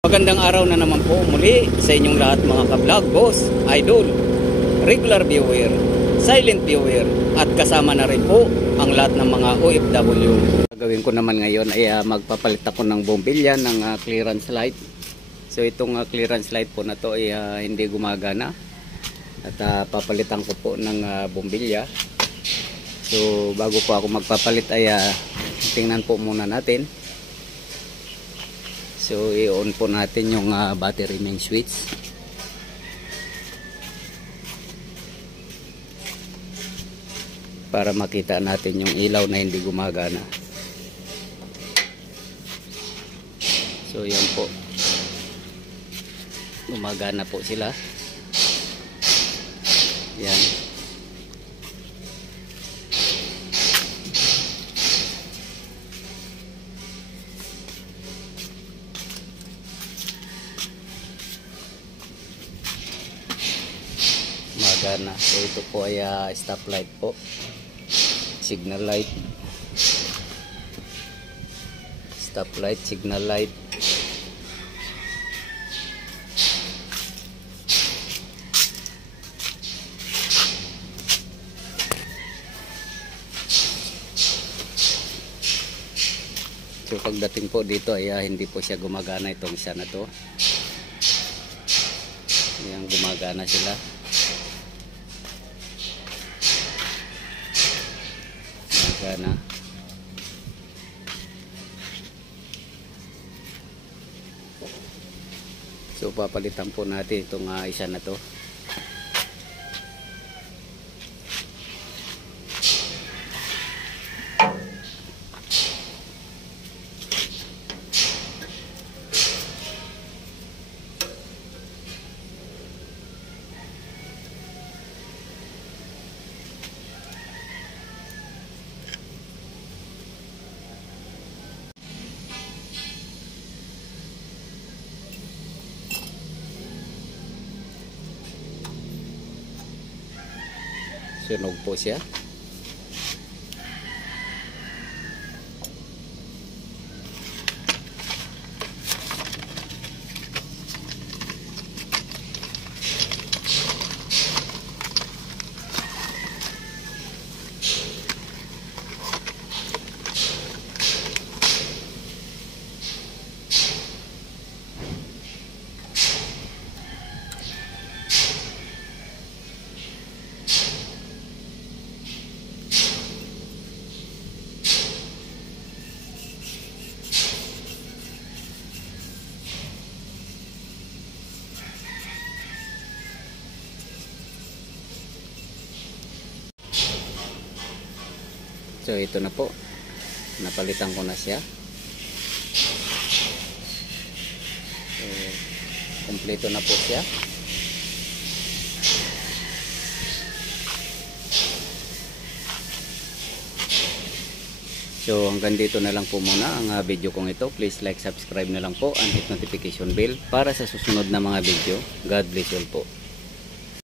Magandang araw na naman po muli sa inyong lahat mga ka-vlog, boss, idol, regular viewer, silent viewer at kasama na rin po ang lahat ng mga OFW. Gagawin ko naman ngayon ay magpapalit ako ng bombilya ng clearance light. So itong clearance light po na to ay hindi gumagana at papalitan ko po ng bombilya. So bago po ako magpapalit ay tingnan po muna natin. So i-on po natin yung battery main switch. Para makita natin yung ilaw na hindi gumagana. So yan po. Gumagana po sila. Yan. Gumagana. So ito po ay stop light po. Signal light. Stop light, signal light. So pagdating po dito ay hindi po siya gumagana, itong isa na to. Ayan, gumagana sila. Gumagana. So papalitan po natin itong isa na to. Sunog po siya. So ito na po, napalitan ko na siya. So kumpleto na po siya. So hanggang dito na lang po muna ang video kong ito. Please like, subscribe na lang po and hit notification bell para sa susunod na mga video. God bless you all po.